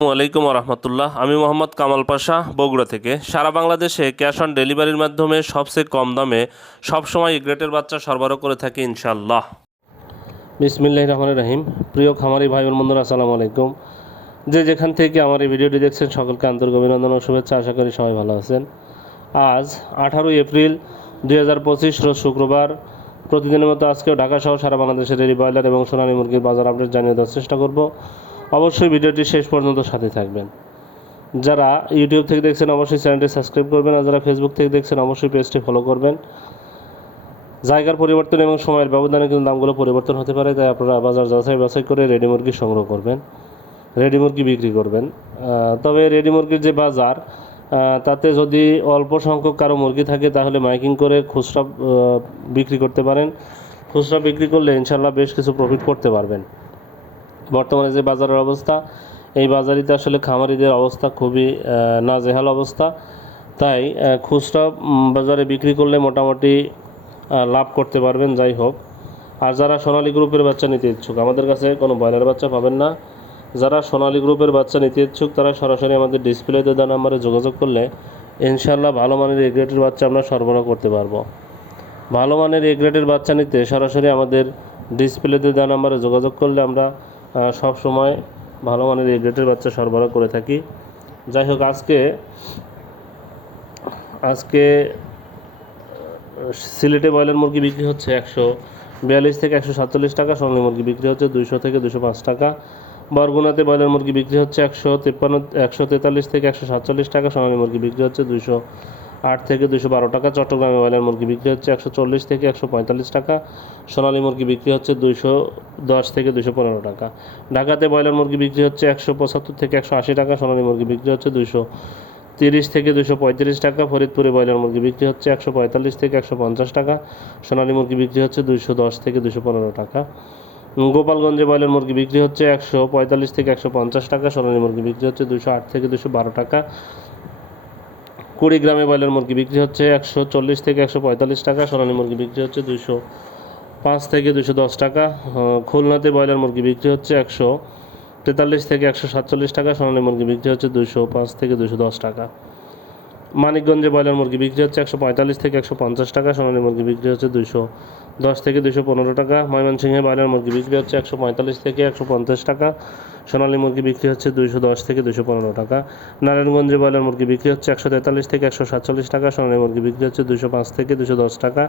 আসসালামু আলাইকুম রহমতুল্লাহ। আমি মোহাম্মদ কামাল পাশা, বগুড়া থেকে। সারা বাংলাদেশে ক্যাশ অন ডেলিভারির মাধ্যমে সবচেয়ে কম দামে সবসময় এ গ্রেটের বাচ্চা সরবরাহ করে থাকি ইনশাল্লাহ। বিসমিল্লাহির রহমানির রহিম। প্রিয় খামারি ভাই বোন বন্ধুরা, আসসালামু আলাইকুম। যে যেখান থেকে আমার এই ভিডিওটি দেখছেন সকলকে আন্তরিক অভিনন্দন ও শুভেচ্ছা। আশা করি সবাই ভালো আছেন। আজ 18 এপ্রিল 2025 রোজ শুক্রবার। প্রতিদিনের মতো আজকেও ঢাকা সহ সারা বাংলাদেশের এরি ব্রয়লার এবং সোনালী মুরগির বাজার আপডেট জানিয়ে দেওয়ার চেষ্টা করব। অবশ্যই ভিডিওটি শেষ পর্যন্ত সাথে থাকবেন। যারা ইউটিউব থেকে দেখছেন অবশ্যই চ্যানেলটি সাবস্ক্রাইব করবেন, আর যারা ফেসবুক থেকে দেখছেন অবশ্যই পেজটি ফলো করবেন। জায়গার পরিবর্তন এবং সময়ের ব্যবধানে কিন্তু দামগুলো পরিবর্তন হতে পারে, তাই আপনারা বাজার যাচাই বাছাই করে রেডি মুরগি সংগ্রহ করবেন, রেডি মুরগি বিক্রি করবেন। তবে রেডি মুরগির যে বাজার, তাতে যদি অল্প সংখ্যক কারো মুরগি থাকে তাহলে মাইকিং করে খুচরা বিক্রি করতে পারেন। খুচরা বিক্রি করলে ইনশাল্লাহ বেশ কিছু প্রফিট করতে পারবেন। বর্তমানে যে বাজারের অবস্থা, এই বাজারিতে আসলে খামারিদের অবস্থা খুবই নাজেহাল অবস্থা। তাই খুচরা বাজারে বিক্রি করলে মোটামুটি লাভ করতে পারবেন। যাই হোক, আর যারা সোনালী গ্রুপের বাচ্চা নিতে ইচ্ছুক, আমাদের কাছে কোনো ব্রয়লার বাচ্চা পাবেন না। যারা সোনালী গ্রুপের বাচ্চা নিতে ইচ্ছুক তারা সরাসরি আমাদের ডিসপ্লেতে দেওয়া নাম্বারে যোগাযোগ করলে ইনশাল্লাহ ভালো মানের এ গ্রেডের বাচ্চা আমরা সরবরাহ করতে পারবো। ভালো মানের এ গ্রেডের বাচ্চা নিতে সরাসরি আমাদের ডিসপ্লেতে দেওয়া নাম্বারে যোগাযোগ করলে আমরা সব সময় ভালো মানের এ গ্রেডের বাচ্চা সরবরাহ করে থাকি। যাই হোক, আজকে সিলেটে ব্রয়লার মুরগি বিক্রি হচ্ছে 142 থেকে 147 টাকা, সোনালী মুরগি বিক্রি হচ্ছে 200 থেকে 205 টাকা। বরগুনাতে ব্রয়লার মুরগি বিক্রি হচ্ছে 143 থেকে 147 টাকা, সোনালী মুরগি বিক্রি হচ্ছে 208 থেকে 212 টাকা। চট্টগ্রামে ব্রয়লার মুরগি বিক্রি হচ্ছে 140 থেকে 145 টাকা, সোনালী মুরগি বিক্রি হচ্ছে 210 থেকে 215 টাকা। ঢাকাতে ব্রয়লার মুরগি বিক্রি হচ্ছে 175 থেকে 180 টাকা, সোনালী মুরগি বিক্রি হচ্ছে 230 থেকে 235 টাকা। ফরিদপুরে ব্রয়লার মুরগি বিক্রি হচ্ছে 145 থেকে 150 টাকা, সোনালী মুরগি বিক্রি হচ্ছে 210 থেকে 215 টাকা। গোপালগঞ্জে ব্রয়লার মুরগি বিক্রি হচ্ছে 145 থেকে 150 টাকা, সোনালী মুরগি বিক্রি হচ্ছে 208 থেকে 212 টাকা। কুড়িগ্রামে ব্রয়লার মুরগি বিক্রি হচ্ছে 140 থেকে 145 টাকা, সোনালী মুরগি বিক্রি হচ্ছে 205 থেকে 210 টাকা। খুলনাতে ব্রয়লার মুরগি বিক্রি হচ্ছে 143 থেকে 147 টাকা, সোনালী মুরগি বিক্রি হচ্ছে 205 থেকে 210 টাকা। মানিকগঞ্জে ব্রয়লার মুরগি বিক্রি হচ্ছে 145 থেকে 150 টাকা, সোনালী মুরগি বিক্রি হচ্ছে 210 থেকে 215 টাকা। ময়মনসিংহে ব্রয়লার মুরগি বিক্রি হচ্ছে 145 থেকে 150 টাকা, সোনালী মুরগি বিক্রি হচ্ছে 210 থেকে 215 টাকা। নারায়ণগঞ্জে ব্রয়লার মুরগি বিক্রি হচ্ছে 143 থেকে 147 টাকা, সোনালী মুরগি বিক্রি হচ্ছে 205 থেকে 210 টাকা।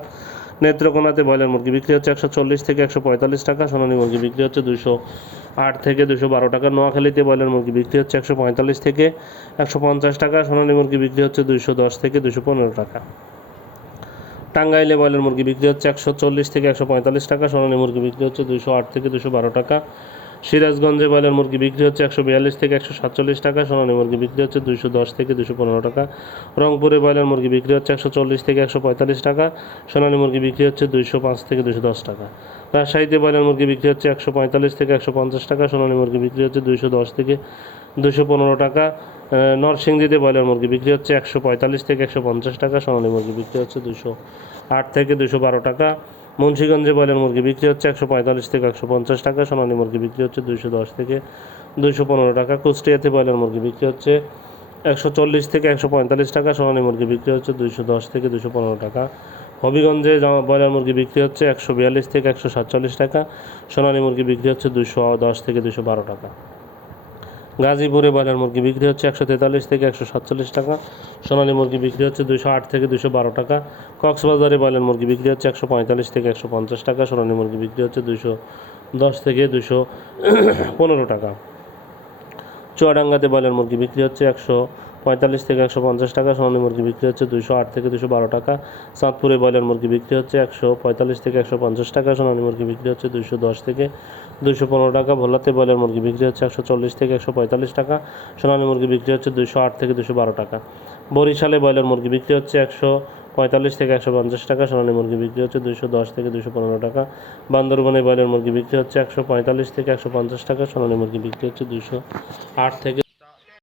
নেত্রকোনাতে ব্রয়লার মুরগি বিক্রি হচ্ছে 140 থেকে 145 টাকা, সোনালী মুরগি বিক্রি হচ্ছে 208 থেকে 212 টাকা। নোয়াখালীতে ব্রয়লার মুরগি বিক্রি হচ্ছে 145 থেকে 150 টাকা, সোনালী মুরগি বিক্রি হচ্ছে 210 থেকে 215 টাকা। টাঙ্গাইলে ব্রয়লার মুরগি বিক্রি হচ্ছে 140 থেকে 145 টাকা, সোনালী মুরগি বিক্রি হচ্ছে 208 থেকে 212 টাকা। সিরাজগঞ্জে ব্রয়লার মুরগি বিক্রি হচ্ছে 142 থেকে 147 টাকা, সোনালী মুরগি বিক্রি হচ্ছে 210 থেকে 215 টাকা। রংপুরে ব্রয়লার মুরগি বিক্রি হচ্ছে 140 থেকে 145 টাকা, সোনালী মুরগি বিক্রি হচ্ছে 205 থেকে 210 টাকা। রাজশাহীতে ব্রয়লার মুরগি বিক্রি হচ্ছে 145 থেকে 150 টাকা, সোনালী মুরগি বিক্রি হচ্ছে 210 থেকে 215 টাকা। নরসিংদীতে ব্রয়লার মুরগি বিক্রি হচ্ছে 145 থেকে 150 টাকা, সোনালী মুরগি বিক্রি হচ্ছে 208 থেকে 212 টাকা। মুন্সিগঞ্জে ব্রয়লার মুরগি বিক্রি হচ্ছে 145 থেকে 150 টাকা, সোনালী মুরগি বিক্রি হচ্ছে 210 থেকে 215 টাকা। কুষ্টিয়াতে ব্রয়লার মুরগি বিক্রি হচ্ছে 140 থেকে 145 টাকা, সোনালী মুরগি বিক্রি হচ্ছে 210 থেকে 215 টাকা। হবিগঞ্জে ব্রয়লার মুরগি বিক্রি হচ্ছে 142 থেকে 147 টাকা, সোনালী মুরগি বিক্রি হচ্ছে 210 থেকে 212 টাকা। গাজীপুরে ব্রয়লার মুরগি বিক্রি হচ্ছে 143 থেকে 147 টাকা, সোনালী মুরগি বিক্রি হচ্ছে 208 থেকে 212 টাকা। কক্সবাজারে ব্রয়লার মুরগি বিক্রি হচ্ছে 145 থেকে 150 টাকা, সোনালী মুরগি বিক্রি হচ্ছে 210 থেকে 215 টাকা। চুয়াডাঙ্গাতে ব্রয়লার মুরগি বিক্রি হচ্ছে 145 থেকে 150 টাকা, সোনালী মুরগি বিক্রি হচ্ছে 208 থেকে 212 টাকা। চাঁদপুরে ব্রয়লার মুরগি বিক্রি হচ্ছে 145 থেকে 150 টাকা, সোনালী মুরগি বিক্রি হচ্ছে 210 থেকে 215 টাকা। ভোলাতে ব্রয়লার মুরগি বিক্রি হচ্ছে 140 থেকে 145 টাকা, সোনালী মুরগি বিক্রি হচ্ছে 208 থেকে 212 টাকা। বরিশালে ব্রয়লার মুরগি বিক্রি হচ্ছে 145 থেকে 150 টাকা, সোনালী মুরগি বিক্রি হচ্ছে 210 থেকে 215 টাকা। বান্দরবনে ব্রয়লার মুরগি বিক্রি হচ্ছে 145 থেকে 150 টাকা, সোনালী মুরগি বিক্রি হচ্ছে 208 থেকে